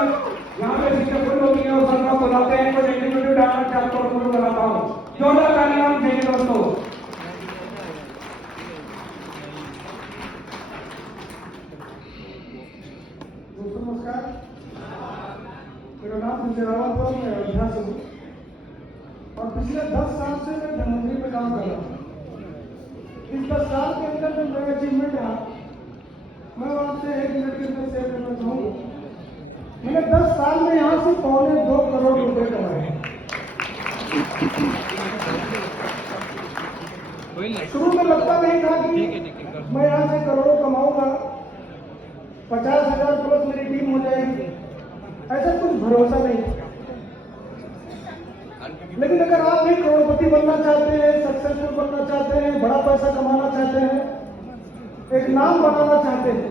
यहाँ पे शिक्षक कुछ लोग हैं वो सबका बुलाते हैं कुछ एग्जीक्यूटिव डायरेक्टर से आपको शुरू कराता हूँ। जोरदार तालियां देंगे दोस्तों। दोस्तों नमस्कार, मेरा नाम संजय रावत है, मैं अयोध्या से हूँ और पिछले 10 साल से मैं धनवंतरी में काम कर रहा हूँ। इस 10 साल के अंदर जो मेरा अचीवमेंट रहा, मैं आपसे 1 मिनट के अंदर शेयर करना चाहूँगा। मैंने 10 साल में यहाँ से 2.25 करोड़ रुपए कमाए हैं। शुरू में लगता नहीं था कि मैं यहाँ से करोड़ों कमाऊंगा, 50,000 प्लस मेरी टीम हो जाएगी, ऐसा कुछ भरोसा नहीं। लेकिन अगर आप भी करोड़पति बनना चाहते हैं, सक्सेसफुल बनना चाहते हैं, बड़ा पैसा कमाना चाहते हैं, एक नाम बनाना चाहते हैं,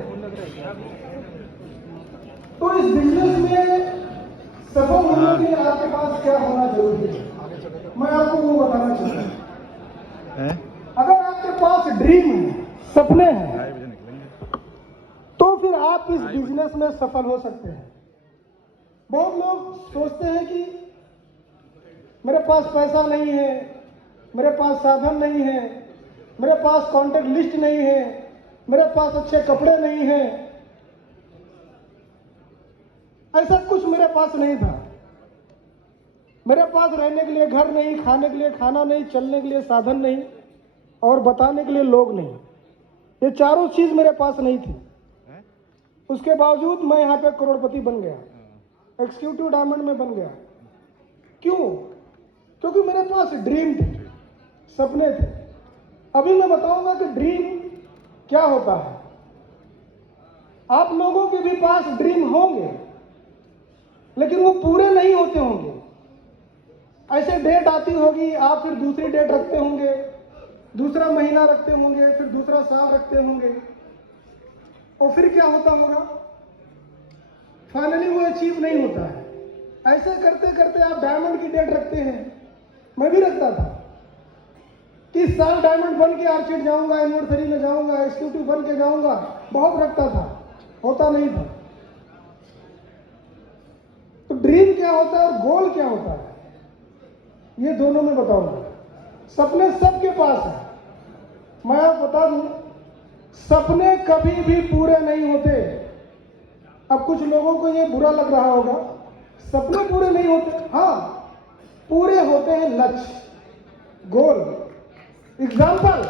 तो इस बिजनेस में सफल होने के लिए आपके पास क्या होना जरूरी है, मैं आपको वो बताना चाहता हूं। अगर आपके पास ड्रीम है, सपने हैं, तो फिर आप इस बिजनेस में सफल हो सकते हैं। बहुत लोग सोचते हैं कि मेरे पास पैसा नहीं है, मेरे पास साधन नहीं है, मेरे पास कॉन्टेक्ट लिस्ट नहीं है, मेरे पास अच्छे कपड़े नहीं हैं, ऐसा कुछ मेरे पास नहीं था। मेरे पास रहने के लिए घर नहीं, खाने के लिए खाना नहीं, चलने के लिए साधन नहीं और बताने के लिए लोग नहीं। ये चारों चीज मेरे पास नहीं थी। उसके बावजूद मैं यहाँ पे करोड़पति बन गया, एग्जीक्यूटिव डायमंड में बन गया। क्यों? क्योंकि मेरे पास ड्रीम थे, सपने थे। अभी मैं बताऊंगा कि ड्रीम क्या होता है। आप लोगों के भी पास ड्रीम होंगे, लेकिन वो पूरे नहीं होते होंगे। ऐसे डेट आती होगी, आप फिर दूसरी डेट रखते होंगे, दूसरा महीना रखते होंगे, फिर दूसरा साल रखते होंगे, और फिर क्या होता होगा, फाइनली वो अचीव नहीं होता है। ऐसे करते करते आप डायमंड की डेट रखते हैं। मैं भी रखता था कि इस साल डायमंड बन के आर्चिड जाऊंगा, एनिवर्सरी में जाऊंगा, एग्जीक्यूटिव बन के जाऊंगा, बहुत रखता था, होता नहीं था। तो ड्रीम क्या होता है और गोल क्या होता है, ये दोनों में बताऊंगा। सपने सबके पास है। मैं आपको बता दूं, सपने कभी भी पूरे नहीं होते। अब कुछ लोगों को ये बुरा लग रहा होगा, सपने पूरे नहीं होते। हाँ, पूरे होते हैं लक्ष्य, गोल। एग्जाम्पल,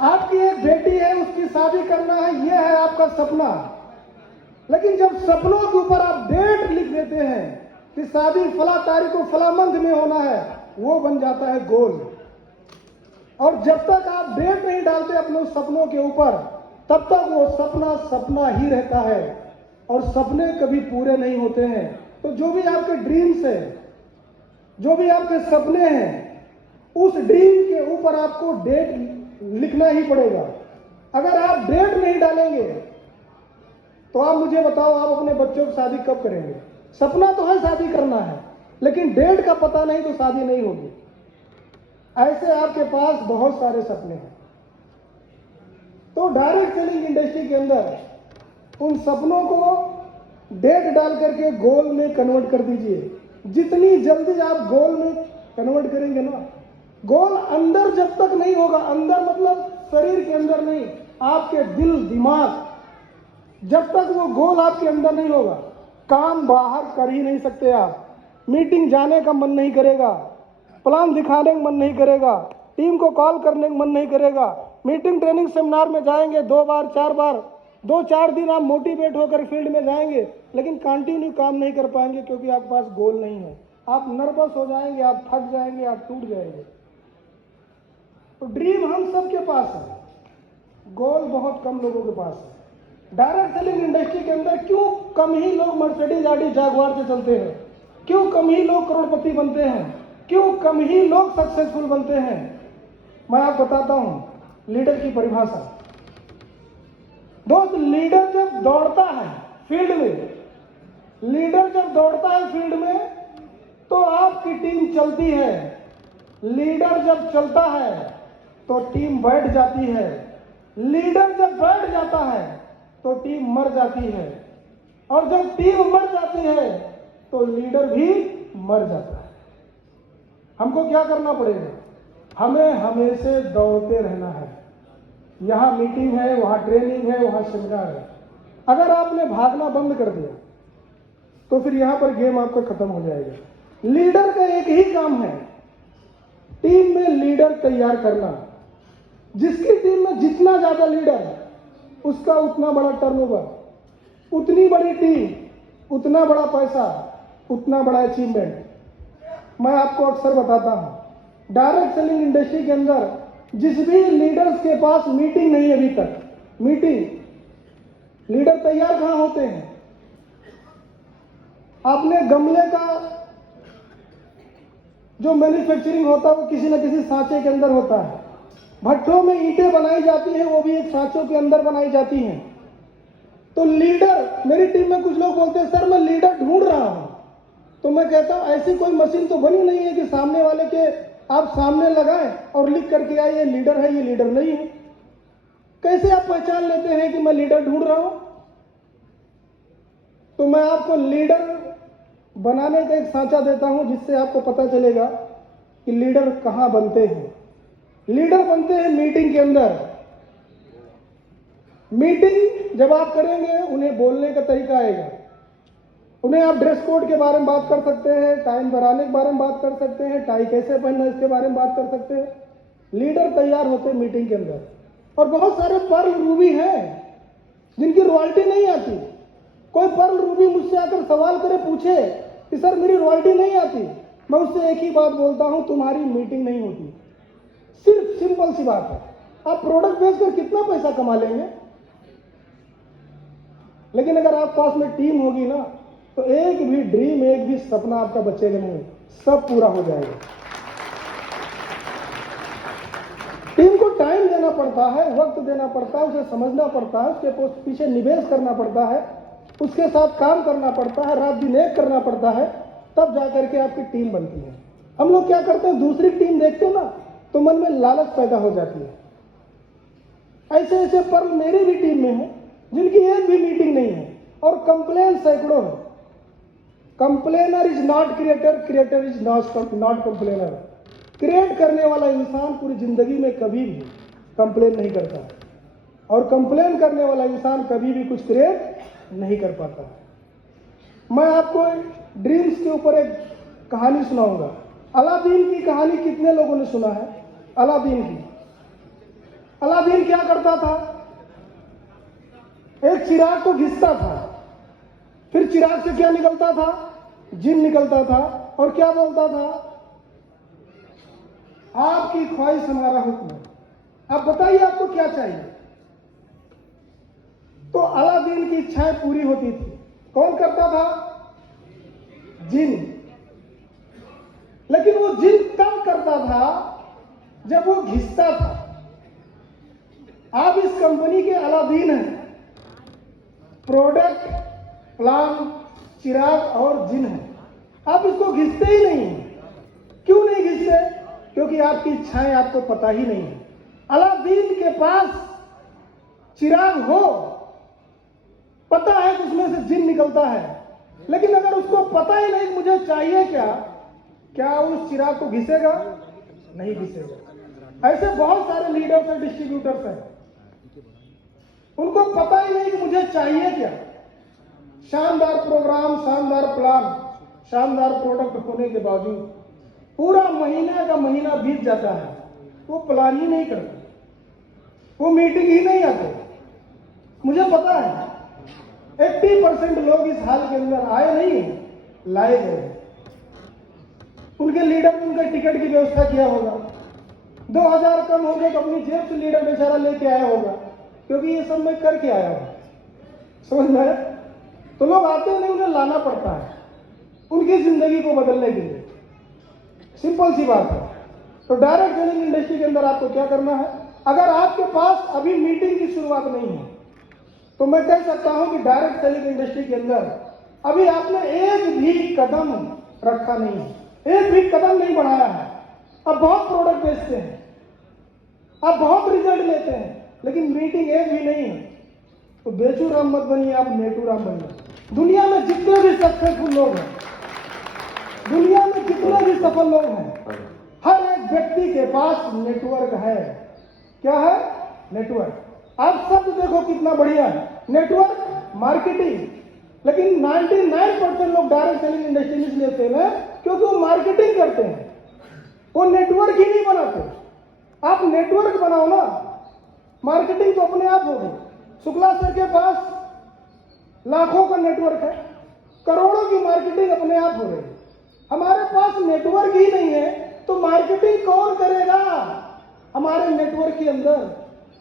आपकी एक बेटी है, उसकी शादी करना है, यह है आपका सपना। लेकिन जब सपनों के ऊपर आप डेट लिख देते हैं कि शादी फला तारीख को फला मंथ में होना है, वो बन जाता है गोल। और जब तक आप डेट नहीं डालते अपने सपनों के ऊपर, तब तक वो सपना सपना ही रहता है और सपने कभी पूरे नहीं होते हैं। तो जो भी आपके ड्रीम्स है, जो भी आपके सपने हैं, उस ड्रीम के ऊपर आपको डेट लिखना ही पड़ेगा। अगर आप डेट नहीं डालेंगे तो आप मुझे बताओ, आप अपने बच्चों की शादी कब करेंगे? सपना तो है शादी करना है, लेकिन डेट का पता नहीं तो शादी नहीं होगी। ऐसे आपके पास बहुत सारे सपने हैं। तो डायरेक्ट सेलिंग इंडस्ट्री के अंदर उन सपनों को डेट डाल करके गोल में कन्वर्ट कर दीजिए। जितनी जल्दी आप गोल में कन्वर्ट करेंगे ना, गोल अंदर जब तक नहीं होगा, अंदर मतलब शरीर के अंदर नहीं, आपके दिल दिमाग, जब तक वो गोल आपके अंदर नहीं होगा, काम बाहर कर ही नहीं सकते आप। मीटिंग जाने का मन नहीं करेगा, प्लान दिखाने का मन नहीं करेगा, टीम को कॉल करने का मन नहीं करेगा। मीटिंग ट्रेनिंग सेमिनार में जाएंगे 2 बार 4 बार, 2-4 दिन आप मोटिवेट होकर फील्ड में जाएंगे, लेकिन कंटिन्यू काम नहीं कर पाएंगे क्योंकि आपके पास गोल नहीं है। आप नर्वस हो जाएंगे, आप थक जाएंगे, आप टूट जाएंगे। तो ड्रीम हम सबके पास है, गोल बहुत कम लोगों के पास है। डायरेक्ट सेलिंग इंडस्ट्री के अंदर क्यों कम ही लोग मर्सिडीज ऑडी जगुआर से चलते हैं? क्यों कम ही लोग करोड़पति बनते हैं? क्यों कम ही लोग सक्सेसफुल बनते हैं? मैं आपको बताता हूं लीडर की परिभाषा। दोस्त, लीडर जब दौड़ता है फील्ड में, लीडर जब दौड़ता है फील्ड में, तो आपकी टीम चलती है। लीडर जब चलता है तो टीम बैठ जाती है। लीडर जब बैठ जाता है तो टीम मर जाती है। और जब टीम मर जाती है तो लीडर भी मर जाता है। हमको क्या करना पड़ेगा? हमें हमेशा दौड़ते रहना है। यहाँ मीटिंग है, वहाँ ट्रेनिंग है, वहाँ सेमिनार है। अगर आपने भागना बंद कर दिया तो फिर यहाँ पर गेम आपका खत्म हो जाएगा। लीडर का एक ही काम है, टीम में लीडर तैयार करना। जिसकी टीम में जितना ज्यादा लीडर उसका उतना बड़ा टर्नओवर, उतनी बड़ी टीम, उतना बड़ा पैसा, उतना बड़ा अचीवमेंट। मैं आपको अक्सर बताता हूं, डायरेक्ट सेलिंग इंडस्ट्री के अंदर जिस भी लीडर्स के पास मीटिंग नहीं है अभी तक, मीटिंग लीडर तैयार कहां होते हैं? आपने गमले का जो मैन्युफैक्चरिंग होता है वो किसी न किसी सांचे के अंदर होता है। भट्ठों में ईंटें बनाई जाती हैं, वो भी एक सांचों के अंदर बनाई जाती हैं। तो लीडर, मेरी टीम में कुछ लोग बोलते हैं सर मैं लीडर ढूंढ रहा हूं, तो मैं कहता हूं ऐसी कोई मशीन तो बनी नहीं है कि सामने वाले के आप सामने लगाएं और लिख करके आए ये लीडर है, ये लीडर नहीं है। कैसे आप पहचान लेते हैं कि मैं लीडर ढूंढ रहा हूं? तो मैं आपको लीडर बनाने का एक सांचा देता हूं जिससे आपको पता चलेगा कि लीडर कहां बनते हैं। लीडर बनते हैं मीटिंग के अंदर। मीटिंग जब आप करेंगे उन्हें बोलने का तरीका आएगा। उन्हें आप ड्रेस कोड के बारे में बात कर सकते हैं, टाइम बढ़ाने के बारे में बात कर सकते हैं, टाई कैसे पहनना इसके बारे में बात कर सकते हैं। लीडर तैयार होते हैं मीटिंग के अंदर। और बहुत सारे पर्ल रूबी हैं जिनकी रॉयल्टी नहीं आती। कोई पर्ल रूबी मुझसे आकर सवाल करे, पूछे कि सर मेरी रॉयल्टी नहीं आती, मैं उससे एक ही बात बोलता हूं, तुम्हारी मीटिंग नहीं होती। सिर्फ सिंपल सी बात है। आप प्रोडक्ट बेचकर कितना पैसा कमा लेंगे, लेकिन अगर आप पास में टीम होगी ना तो एक भी ड्रीम, एक भी सपना आपका बचेगा नहीं, सब पूरा हो जाएगा। टीम को टाइम देना पड़ता है, वक्त देना पड़ता है, उसे समझना पड़ता है, उसके पीछे निवेश करना पड़ता है, उसके साथ काम करना पड़ता है, रात दिन एक करना पड़ता है, तब जाकर के आपकी टीम बनती है। हम लोग क्या करते हैं, दूसरी टीम देखते हैं ना तो मन में लालच पैदा हो जाती है। ऐसे ऐसे पर्ल मेरी भी टीम में है जिनकी एक भी मीटिंग नहीं है और कंप्लेन सैकड़ों है। Complainer is not creator, creator is not complainer. Create करने वाला इंसान पूरी जिंदगी में कभी भी कंप्लेन नहीं करता और कंप्लेन करने वाला इंसान कभी भी कुछ क्रिएट नहीं कर पाता। मैं आपको ड्रीम्स के ऊपर एक कहानी सुनाऊंगा। अलादीन की कहानी कितने लोगों ने सुना है? अलादीन की। अलादीन क्या करता था? एक चिराग को घिसता था, फिर चिराग से क्या निकलता था? जिन निकलता था और क्या बोलता था? आपकी ख्वाहिश हमारा हुक्म है, आप बताइए आपको क्या चाहिए। तो अलादीन की इच्छाएं पूरी होती थी। कौन करता था? जिन। लेकिन वो जिन तब करता था जब वो घिसता था। आप इस कंपनी के अलादीन हैं, प्रोडक्ट, प्लान, चिराग और जिन है, आप इसको घिसते ही नहीं हैं। क्यों नहीं घिसते? क्योंकि आपकी इच्छाएं आपको पता ही नहीं है। अलादीन के पास चिराग हो, पता है कि उसमें से जिन निकलता है, लेकिन अगर उसको पता ही नहीं मुझे चाहिए क्या उस चिराग को घिसेगा? नहीं घिसेगा। ऐसे बहुत सारे लीडर्स हैं, डिस्ट्रीब्यूटर्स हैं, उनको पता ही नहीं कि मुझे चाहिए क्या। शानदार प्रोग्राम, शानदार प्लान, शानदार प्रोडक्ट होने के बावजूद पूरा महीने का महीना बीत जाता है, वो प्लान ही नहीं करते, वो मीटिंग ही नहीं आते। मुझे पता है 80% लोग इस हाल के अंदर आए नहीं, लाए गए। उनके लीडर ने उनका टिकट की व्यवस्था किया होगा, 2000 कम हो गए तो अपनी जेब से लीडर बेचारा लेके आया होगा, क्योंकि ये सब मैं करके आया हूं। समझ में आया? तो लोग आते नहीं, उन्हें लाना पड़ता है उनकी जिंदगी को बदलने के लिए। सिंपल सी बात है। तो डायरेक्ट सेलिंग इंडस्ट्री के अंदर आपको क्या करना है? अगर आपके पास अभी मीटिंग की शुरुआत नहीं है तो मैं कह सकता हूं कि डायरेक्ट सेलिंग इंडस्ट्री के अंदर अभी आपने एक भी कदम रखा नहीं है, एक भी कदम नहीं बढ़ाया है। आप बहुत प्रोडक्ट बेचते हैं, आप बहुत रिजल्ट लेते हैं, लेकिन मीटिंग एक भी नहीं है। तो बेचू राम मत बनिए, आप नेटू राम बनिए। दुनिया में जितने भी सक्सेसफुल लोग हैं, दुनिया में जितने भी सफल लोग हैं, हर एक व्यक्ति के पास नेटवर्क है। क्या है? नेटवर्क। आप सब देखो कितना बढ़िया है नेटवर्क, मार्केटिंग। लेकिन 99% लोग डायरेक्ट सेलिंग इंडस्ट्री में इसलिए फेल है क्योंकि वो मार्केटिंग करते हैं, वो नेटवर्क ही नहीं बनाते। आप नेटवर्क बनाओ ना, मार्केटिंग तो अपने आप होगी। शुक्ला सर के पास लाखों का नेटवर्क है, करोड़ों की मार्केटिंग अपने आप हो रही है। हमारे पास नेटवर्क ही नहीं है तो मार्केटिंग कौन करेगा हमारे नेटवर्क के अंदर?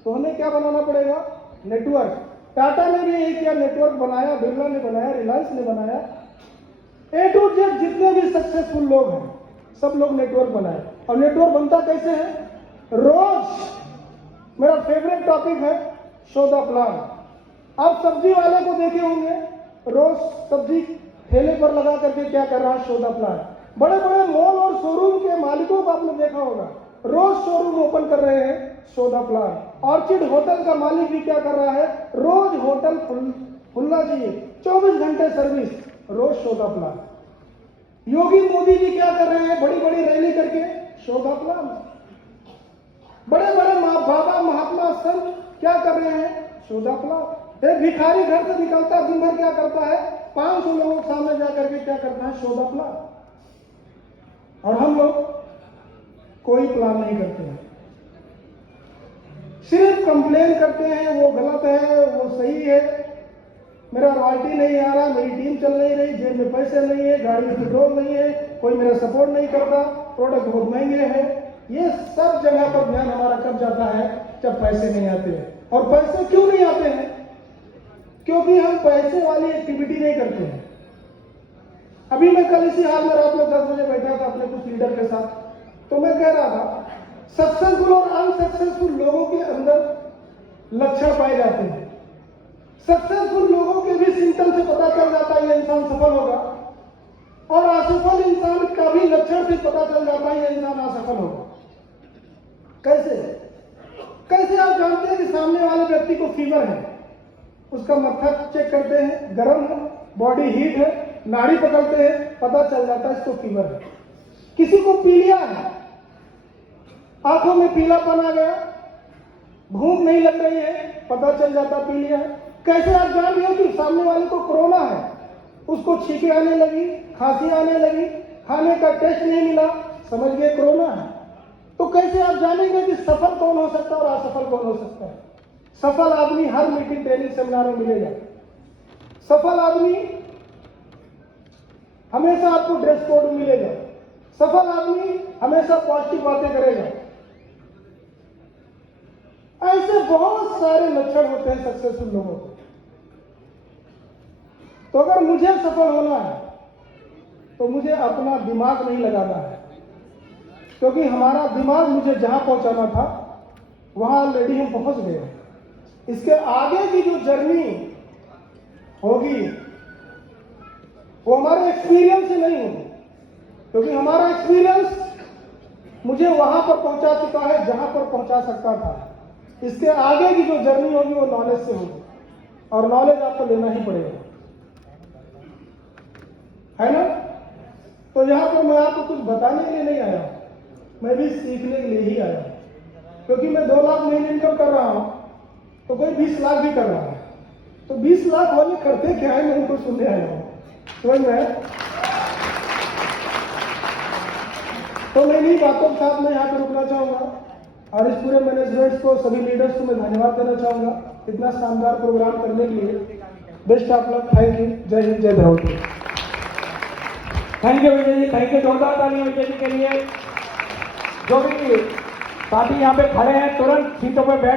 तो हमें क्या बनाना पड़ेगा? नेटवर्क। टाटा ने भी यही किया, नेटवर्क बनाया, बिरला ने बनाया, रिलायंस ने बनाया, ए टू जेड जितने भी सक्सेसफुल लोग हैं सब लोग नेटवर्क बनाए। और नेटवर्क बनता कैसे है? रोज मेरा फेवरेट टॉपिक है शो द प्लान। आप सब्जी वाले को देखे होंगे, रोज सब्जी ठेले पर लगा करके क्या कर रहा है? Show the plan. बड़े बड़े मॉल और शोरूम के मालिकों को आपने देखा होगा, रोज शोरूम ओपन कर रहे हैं, show the plan. Orchid hotel का मालिक भी क्या कर रहा है? रोज होटल खुलना चाहिए, 24 घंटे सर्विस, रोज show the plan. Yogi Modi ji क्या कर रहे हैं? बड़ी बड़ी रैली करके शो द प्लान। बड़े बड़े बाबा महात्मा संत क्या कर रहे हैं? Show the plan. एक भिखारी घर से निकलता दिन भर क्या करता है? 500 लोगों के सामने जाकर के क्या करता है? Show the plan. और हम लोग कोई प्लान नहीं करते हैं, सिर्फ कंप्लेन करते हैं, वो गलत है, वो सही है, मेरा रॉयल्टी नहीं आ रहा, मेरी टीम चल नहीं रही, जेब में पैसे नहीं है, गाड़ी में पेट्रोल नहीं है, कोई मेरा सपोर्ट नहीं करता, प्रोडक्ट बहुत महंगे हैं। ये सब जगह पर ध्यान हमारा कब जाता है? जब पैसे नहीं आते हैं। और पैसे क्यों नहीं आते हैं? क्योंकि हम पैसे वाली एक्टिविटी नहीं करते हैं। अभी मैं कल इसी हाल में रात में 10 बजे बैठा था अपने कुछ लीडर के साथ, तो मैं कह रहा था सक्सेसफुल और अनसक्सेसफुल लोगों के अंदर लक्षण पाए जाते हैं। सक्सेसफुल लोगों के भी सिम्टम से पता चल जाता है ये इंसान सफल होगा, और असफल इंसान का भी लक्षण से पता चल जाता है ये इंसान असफल होगा। कैसे? कैसे आप जानते हैं कि सामने वाले व्यक्ति को फीवर है? उसका मत्था चेक करते हैं, गर्म है, बॉडी हीट है, नाड़ी पकड़ते हैं, पता चल जाता है इसको फीवर है। किसी को पीलिया है, आंखों में पीलापन आ गया, भूख नहीं लग रही है, पता चल जाता पीलिया है। कैसे आप जान रहे हो कि सामने वाले को कोरोना है? उसको छींके आने लगी, खांसी आने लगी, खाने का टेस्ट नहीं मिला, समझ गए कोरोना है। तो कैसे आप जानेंगे कि सफल कौन हो सकता है और असफल कौन हो सकता है? सफल आदमी हर मीटिंग, ट्रेनिंग, सेमिनार में मिलेगा। सफल आदमी हमेशा आपको ड्रेस कोड मिलेगा। सफल आदमी हमेशा पॉजिटिव बातें करेगा। ऐसे बहुत सारे लक्षण होते हैं सक्सेसफुल लोगों को। तो अगर मुझे सफल होना है तो मुझे अपना दिमाग नहीं लगाना है, क्योंकि हमारा दिमाग मुझे जहां पहुंचाना था वहां ऑलरेडी हम पहुंच गए हैं। इसके आगे की जो जर्नी होगी वो हमारे एक्सपीरियंस से नहीं होगी, क्योंकि हमारा एक्सपीरियंस मुझे वहां पर पहुंचा चुका है जहां पर पहुंचा सकता था। इसके आगे की जो जर्नी होगी वो नॉलेज से होगी, और नॉलेज आपको लेना ही पड़ेगा, है ना? तो यहां पर मैं आपको कुछ बताने के लिए नहीं आया, मैं भी सीखने के लिए ही आया। क्योंकि मैं 2 लाख महीने इनकम कर रहा हूं तो कोई 20 लाख भी कर रहा है, तो 20 लाख वाले करते क्या है मैं उनको सुनने आया हूं, समझ में? तो मैं इन्हीं बातों के साथ मैं यहाँ पे रुकना चाहूंगा, और इस पूरे मैनेजमेंट को, सभी लीडर्स को मैं धन्यवाद देना चाहूंगा इतना शानदार प्रोग्राम करने के लिए। Best of luck, thank you, जय हिंद, जय Draupadi. Thank you Vijay ji, thank you. जोरदार तालियां विजय जी के लिए। जो भी साथी यहाँ पे खड़े हैं तुरंत सीटों पर बैठ